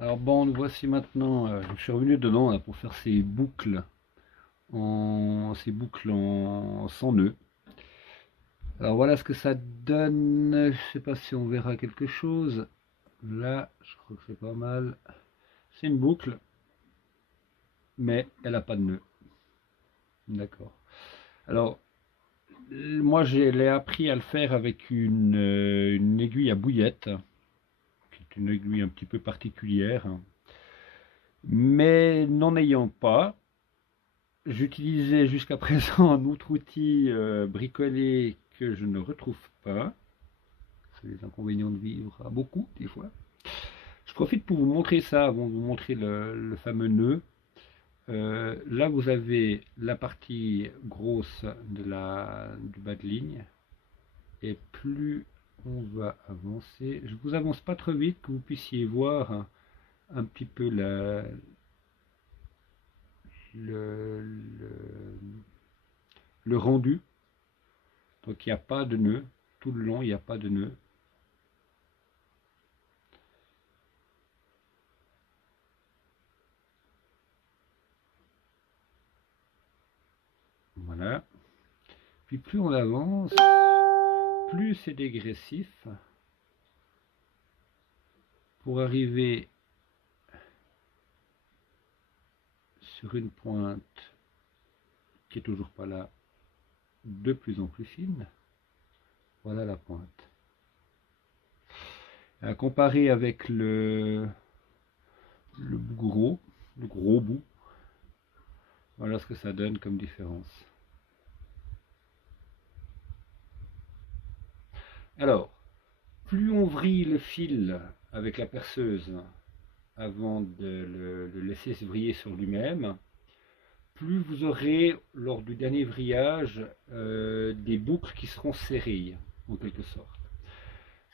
Alors bon, nous voici maintenant, je suis revenu dedans là, pour faire ces boucles en sans nœuds. Alors voilà ce que ça donne. Je sais pas si on verra quelque chose. Là, je crois que c'est pas mal. C'est une boucle, mais elle n'a pas de nœud. D'accord. Alors, moi, je l'ai appris à le faire avec une aiguille à bouillette, qui est une aiguille un petit peu particulière. Mais n'en ayant pas, j'utilisais jusqu'à présent un autre outil bricolé que je ne retrouve pas. C'est les inconvénients de vivre à beaucoup, des fois. Je profite pour vous montrer ça avant de vous montrer le fameux nœud. Là, vous avez la partie grosse du bas de ligne. Et plus on va avancer, je vous avance pas trop vite, que vous puissiez voir un petit peu le, le, le rendu. Donc il n'y a pas de nœud. Tout le long, il n'y a pas de nœud. Voilà. Puis plus on avance, plus c'est dégressif pour arriver sur une pointe qui est toujours pas là, de plus en plus fine. Voilà la pointe. À comparer avec le gros bout, voilà ce que ça donne comme différence. Alors, plus on vrille le fil avec la perceuse avant de le laisser se vriller sur lui-même, plus vous aurez, lors du dernier vrillage, des boucles qui seront serrées, en quelque sorte.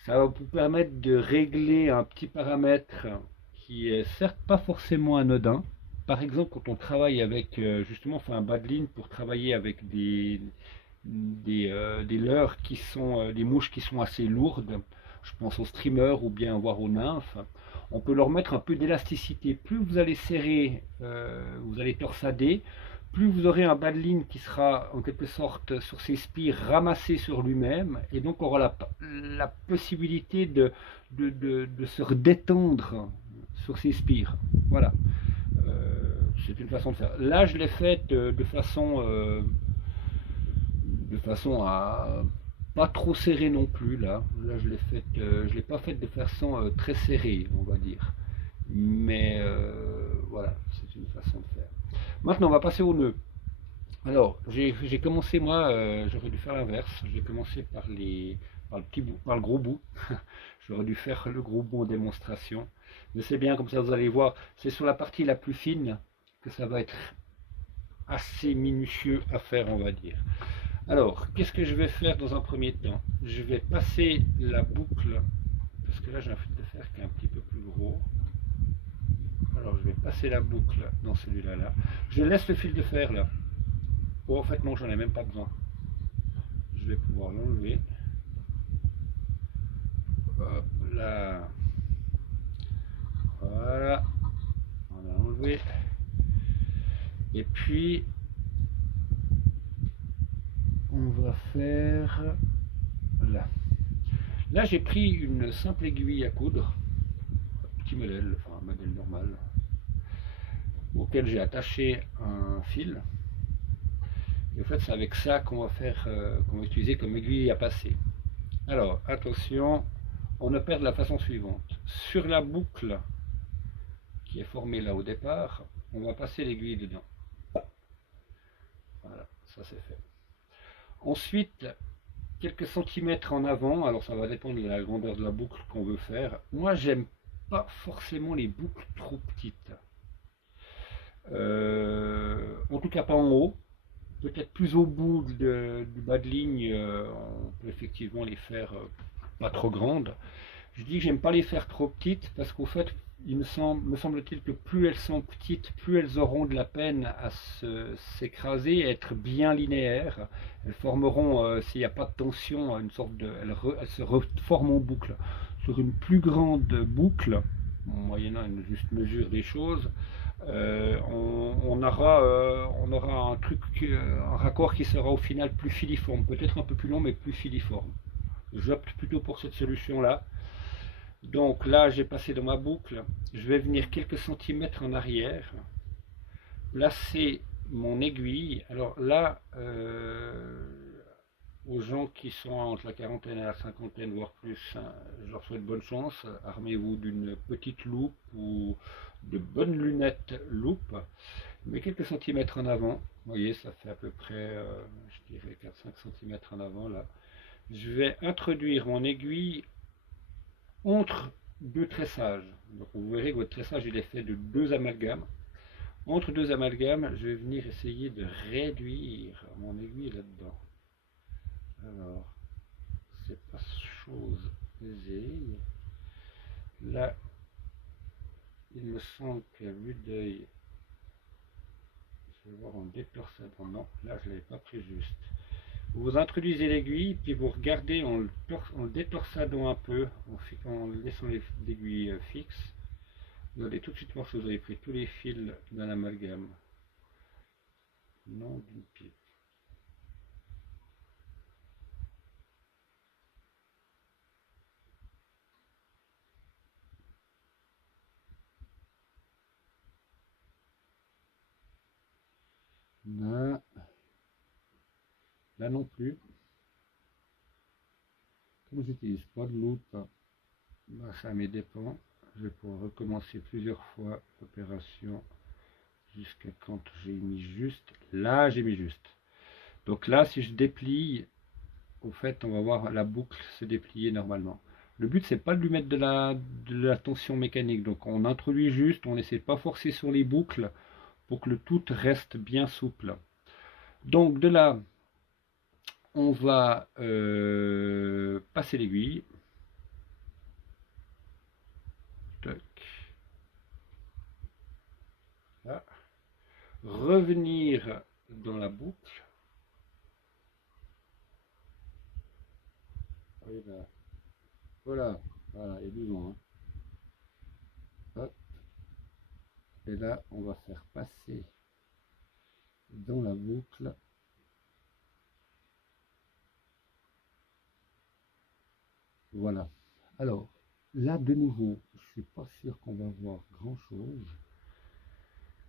Ça va vous permettre de régler un petit paramètre qui est certes pas forcément anodin. Par exemple, quand on travaille avec, justement, on fait un bas de ligne pour travailler avec des leurres qui sont, des mouches qui sont assez lourdes, je pense aux streamers ou bien voire aux nymphes, on peut leur mettre un peu d'élasticité. Plus vous allez serrer, vous allez torsader, plus vous aurez un bas de ligne qui sera en quelque sorte sur ses spires ramassé sur lui-même, et donc on aura la possibilité de se détendre sur ses spires. Voilà. C'est une façon de faire. Là, je l'ai fait de façon à pas trop serré non plus. Là je l'ai pas fait de façon très serrée, on va dire. Mais voilà, c'est une façon de faire. Maintenant, on va passer au nœud. Alors, j'ai commencé moi, j'aurais dû faire l'inverse. J'ai commencé par le petit bout, par le gros bout. J'aurais dû faire le gros bout en démonstration. Mais c'est bien, comme ça vous allez voir, c'est sur la partie la plus fine que ça va être assez minutieux à faire, on va dire. Alors, qu'est-ce que je vais faire dans un premier temps? Je vais passer la boucle, parce que là j'ai un fil de fer qui est un petit peu plus gros. Alors, je vais passer la boucle dans celui-là. Là. Je laisse le fil de fer là. Oh, en fait, non, j'en ai même pas besoin. Je vais pouvoir l'enlever. Hop là. Voilà. On a enlevé. Et puis, on va faire là. Là, j'ai pris une simple aiguille à coudre, un petit modèle, enfin un modèle normal, auquel j'ai attaché un fil. Et en fait, c'est avec ça qu'on va faire, qu'on va utiliser comme aiguille à passer. Alors, attention, on opère de la façon suivante. Sur la boucle qui est formée là au départ, on va passer l'aiguille dedans. Voilà, ça c'est fait. Ensuite, quelques centimètres en avant, alors ça va dépendre de la grandeur de la boucle qu'on veut faire. Moi, j'aime pas forcément les boucles trop petites. En tout cas pas en haut. Peut-être plus au bout du bas de ligne, on peut effectivement les faire pas trop grandes. Je dis que j'aime pas les faire trop petites parce qu'au fait, me semble-t-il que plus elles sont petites, plus elles auront de la peine à s'écraser, à être bien linéaires. Elles formeront, s'il n'y a pas de tension, une sorte elles se reforment en boucle. Sur une plus grande boucle, moyennant une juste mesure des choses, on aura un truc, un raccord qui sera au final plus filiforme, peut-être un peu plus long, mais plus filiforme. J'opte plutôt pour cette solution-là. Donc là, j'ai passé dans ma boucle. Je vais venir quelques centimètres en arrière, placer mon aiguille. Alors là, aux gens qui sont entre la quarantaine et la cinquantaine, voire plus, hein, je leur souhaite bonne chance. Armez-vous d'une petite loupe ou de bonnes lunettes loupe. Mais quelques centimètres en avant. Vous voyez, ça fait à peu près, je dirais 4-5 centimètres en avant là. Je vais introduire mon aiguille entre deux tressages. Donc vous verrez que votre tressage il est fait de deux amalgames. Entre deux amalgames, je vais venir essayer de réduire mon aiguille là-dedans. Alors, c'est pas chose aisée. Là, il me semble qu'à vue d'œil, je vais voir en détorsadant. Non, là je ne l'avais pas pris juste. Vous introduisez l'aiguille, puis vous regardez en le détorsadant un peu, en laissant l'aiguille fixe. Vous allez tout de suite voir si vous avez pris tous les fils d'un amalgame. Non, d'une pipe. Là, là non plus. Comme j'utilise pas de loupe, bah, ça m'est dépend. Je vais pouvoir recommencer plusieurs fois l'opération jusqu'à quand j'ai mis juste. Là, j'ai mis juste. Donc là, si je déplie, au fait, on va voir la boucle se déplier normalement. Le but, c'est pas de lui mettre de la tension mécanique. Donc on introduit juste, on essaie de pas forcer sur les boucles pour que le tout reste bien souple. Donc de là, on va passer l'aiguille. Là. Revenir dans la boucle. Voilà, voilà, et doucement. Hein. Et là, on va faire passer dans la boucle. Voilà. Alors, là, de nouveau, je ne suis pas sûr qu'on va voir grand-chose.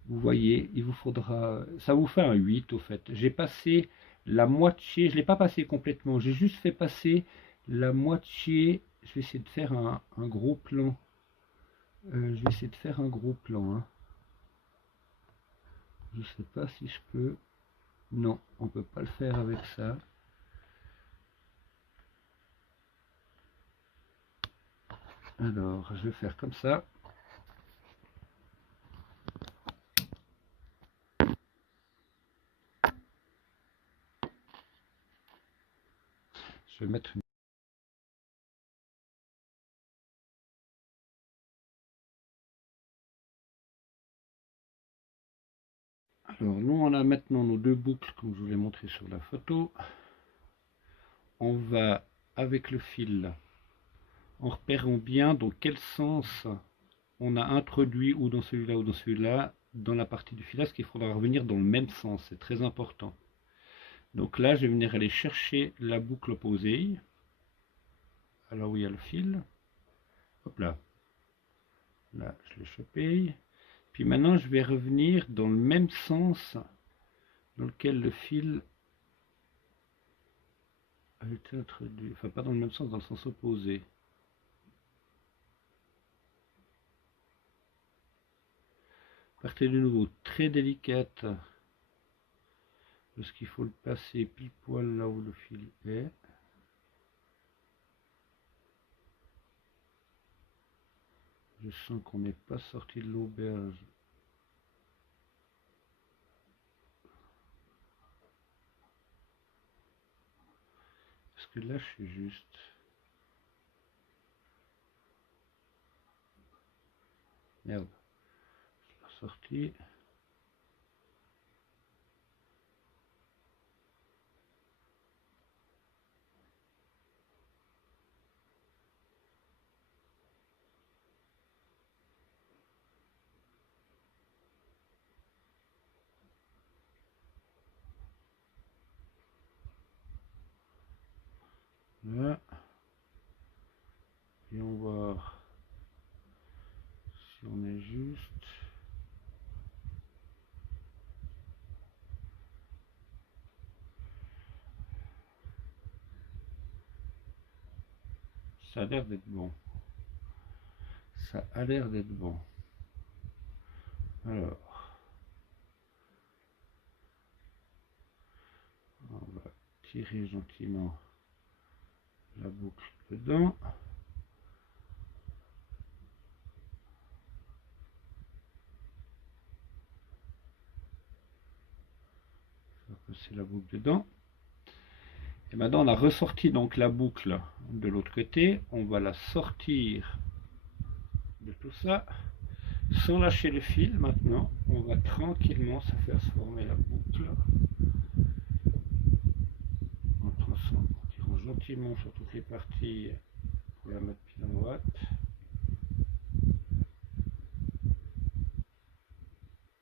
Vous voyez, il vous faudra... Ça vous fait un 8 au fait. J'ai passé la moitié, je ne l'ai pas passé complètement, j'ai juste fait passer la moitié. Je vais essayer de faire un gros plan. Je vais essayer de faire un gros plan. Hein. Je ne sais pas si je peux... Non, on ne peut pas le faire avec ça. Alors, je vais faire comme ça. Je vais mettre une... Alors, nous, on a maintenant nos deux boucles, comme je vous l'ai montré sur la photo. On va, avec le fil, en repérant bien dans quel sens on a introduit, ou dans celui-là, dans la partie du filage, qu'il faudra revenir dans le même sens. C'est très important. Donc là, je vais venir aller chercher la boucle opposée. Alors où il y a le fil. Hop là. Là, je l'ai chopé. Puis maintenant, je vais revenir dans le même sens dans lequel le fil a été introduit. Enfin, pas dans le même sens, dans le sens opposé. Partez de nouveau très délicate. Parce qu'il faut le passer pile poil là où le fil est. Je sens qu'on n'est pas sorti de l'auberge. Parce que là, je suis juste. Merde. Je l'ai ressorti. Là. Et on va voir si on est juste. Ça a l'air d'être bon. Ça a l'air d'être bon. Alors, on va tirer gentiment la boucle dedans. On va passer la boucle dedans. Et maintenant on a ressorti donc la boucle de l'autre côté. On va la sortir de tout ça. Sans lâcher le fil maintenant, on va tranquillement se faire se former la boucle. En tirant gentiment sur toutes les parties pour la mettre pile en droite.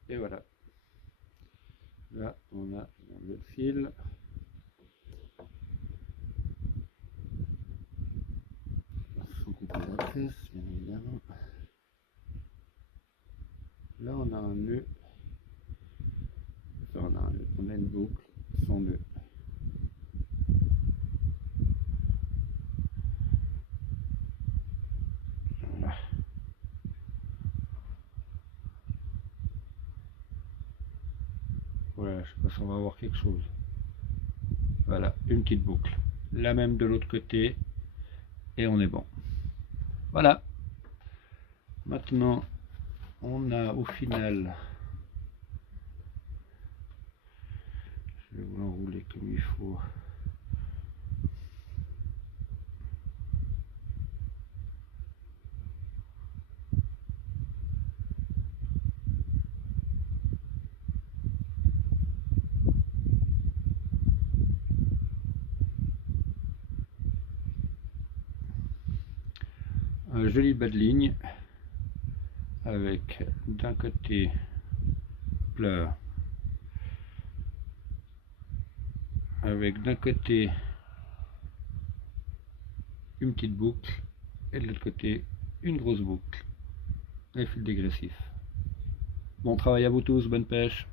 Et voilà. Là, on a le fil. Sans couper la tresse, bien évidemment. Là, on a un nœud. Là, on a une boucle sans nœud. Voilà. Voilà, je sais pas si on va avoir quelque chose. Voilà, une petite boucle. La même de l'autre côté. Et on est bon. Voilà. Maintenant, on a au final, je vais vous l'enrouler comme il faut. Un joli bas de ligne avec d'un côté plat, avec d'un côté une petite boucle et de l'autre côté une grosse boucle et fil dégressif. Bon travail à vous tous, bonne pêche.